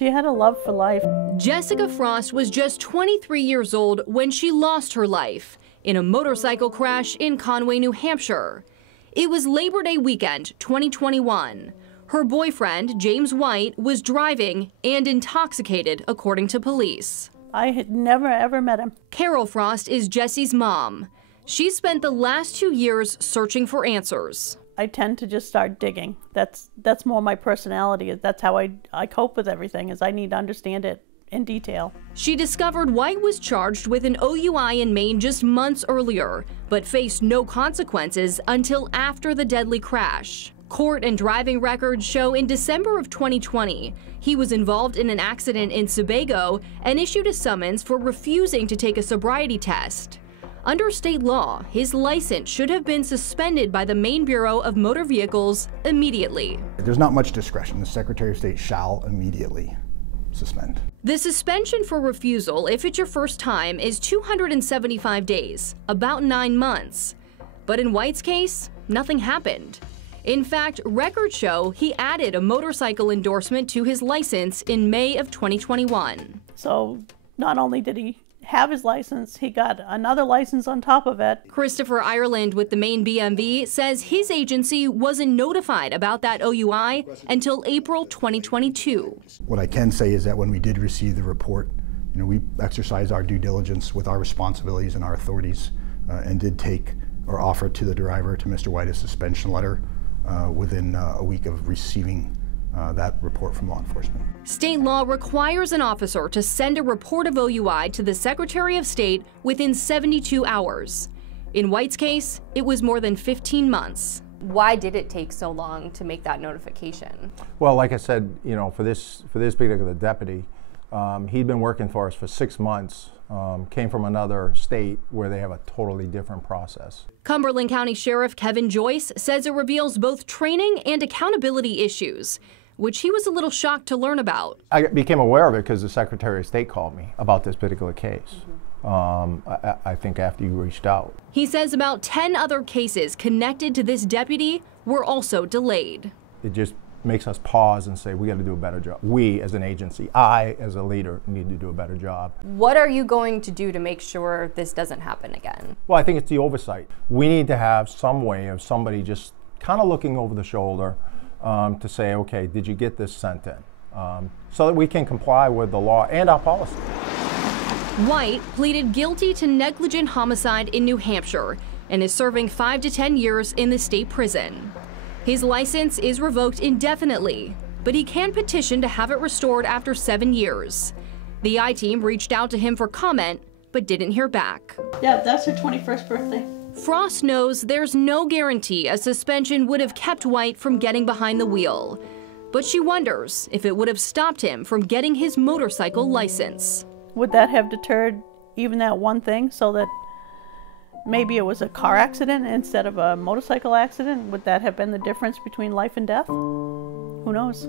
She had a love for life. Jessica Frost was just 23 years old when she lost her life in a motorcycle crash in Conway, New Hampshire. It was Labor Day weekend, 2021. Her boyfriend, James White, was driving and intoxicated, according to police. I had never, ever met him. Carol Frost is Jesse's mom. She spent the last 2 years searching for answers. I tend to just start digging. That's more my personality. That's how I cope with everything, is I need to understand it in detail. She discovered White was charged with an OUI in Maine just months earlier, but faced no consequences until after the deadly crash. Court and driving records show in December of 2020, he was involved in an accident in Sebago and issued a summons for refusing to take a sobriety test. Under state law, his license should have been suspended by the Maine Bureau of Motor Vehicles immediately. There's not much discretion. The Secretary of State shall immediately suspend. The suspension for refusal, if it's your first time, is 275 days, about 9 months. But in White's case, nothing happened. In fact, records show he added a motorcycle endorsement to his license in May of 2021. So not only did he have his license, he got another license on top of it. Christopher Ireland with the Maine BMV says his agency wasn't notified about that OUI until April 2022. What I can say is that when we did receive the report, we exercised our due diligence with our responsibilities and our authorities and did take or offer to the driver, to Mr. White, a suspension letter within a week of receiving that report from law enforcement. State law requires an officer to send a report of OUI to the Secretary of State within 72 hours. In White's case, it was more than 15 months. Why did it take so long to make that notification? Well, like I said, for this particular deputy, he'd been working for us for 6 months, came from another state where they have a totally different process. Cumberland County Sheriff Kevin Joyce says it reveals both training and accountability issues, which he was a little shocked to learn about. I became aware of it because the Secretary of State called me about this particular case. I think after you reached out. He says about 10 other cases connected to this deputy were also delayed. It just makes us pause and say, we got to do a better job. We as an agency, I as a leader, need to do a better job. What are you going to do to make sure this doesn't happen again? Well, I think it's the oversight. We need to have some way of somebody just kind of looking over the shoulder to say, okay, did you get this sent in? So that we can comply with the law and our policy. White pleaded guilty to negligent homicide in New Hampshire and is serving 5 to 10 years in the state prison. His license is revoked indefinitely, but he can petition to have it restored after 7 years. The I-Team reached out to him for comment, but didn't hear back. Yeah, that's her 21st birthday. Frost knows there's no guarantee a suspension would have kept White from getting behind the wheel, but she wonders if it would have stopped him from getting his motorcycle license. Would that have deterred even that one thing, so that maybe it was a car accident instead of a motorcycle accident? Would that have been the difference between life and death? Who knows?